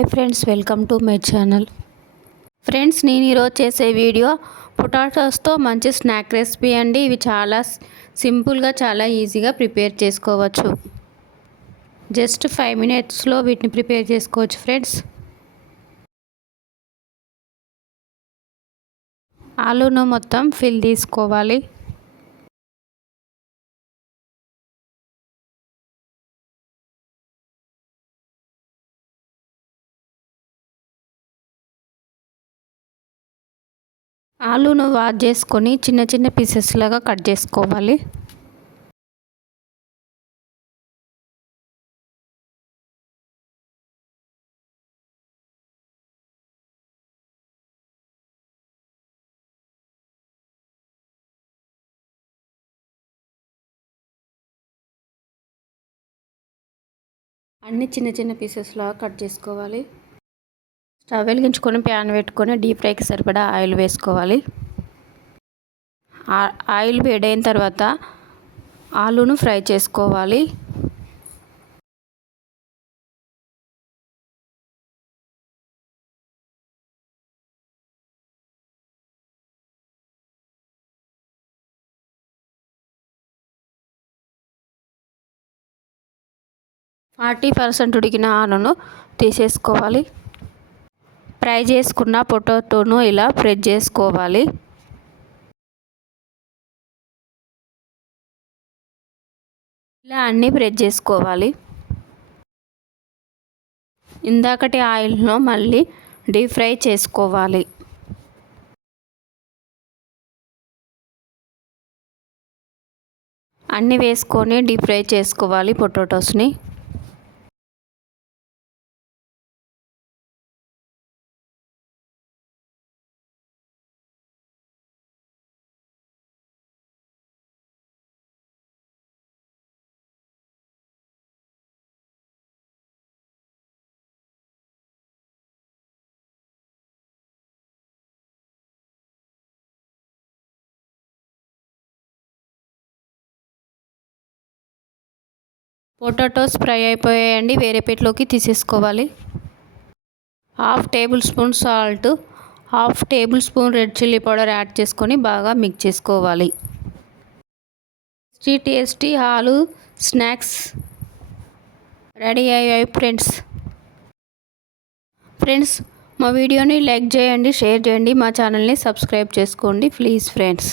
Hi friends, welcome to my channel. Friends, నేను ఈరోజు చేసే వీడియో పొటాటోస్తో మంచి స్నాక్ రెసిపీ అండి. ఇవి చాలా సింపుల్గా చాలా ఈజీగా ప్రిపేర్ చేసుకోవచ్చు. జస్ట్ 5 మినిట్స్లో వీటిని ప్రిపేర్ చేసుకోవచ్చు ఫ్రెండ్స్. ఆలూను మొత్తం ఫిల్ తీసుకోవాలి. ఆలూను వాష్ చేసుకొని చిన్న చిన్న పీసెస్ లాగా కట్ చేసుకోవాలి. అన్ని చిన్న చిన్న పీసెస్ లాగా కట్ చేసుకోవాలి. స్టవ్ వెలిగించుకొని ప్యాన్ పెట్టుకొని డీప్ ఫ్రైకి సరిపడా ఆయిల్ వేసుకోవాలి. ఆయిల్ వేడైన తర్వాత ఆలూను ఫ్రై చేసుకోవాలి. ఫార్టీ 40% ఉడికిన ఆలును తీసేసుకోవాలి. ఫ్రై చేసుకున్న పొటాటోను ఇలా ప్రెస్ చేసుకోవాలి. ఇలా అన్నీ ప్రెస్ చేసుకోవాలి. ఇందాకటి ఆయిల్ను మళ్ళీ డీప్ ఫ్రై చేసుకోవాలి. అన్నీ వేసుకొని డీప్ ఫ్రై చేసుకోవాలి పొటాటోస్ని. పొటాటోస్ ఫ్రై అయిపోయాయండి. వేరే ప్లేట్లోకి తీసేసుకోవాలి. 1/2 table spoon salt, 1/2 table spoon red chilli powder add చేసుకొని బాగా మిక్స్ చేసుకోవాలి. టేస్టీ ఆలు స్నాక్స్ రెడీ అయ్యాయి ఫ్రెండ్స్, మా వీడియోని లైక్ చేయండి, షేర్ చేయండి, మా ఛానల్ని సబ్స్క్రైబ్ చేసుకోండి ప్లీజ్ ఫ్రెండ్స్.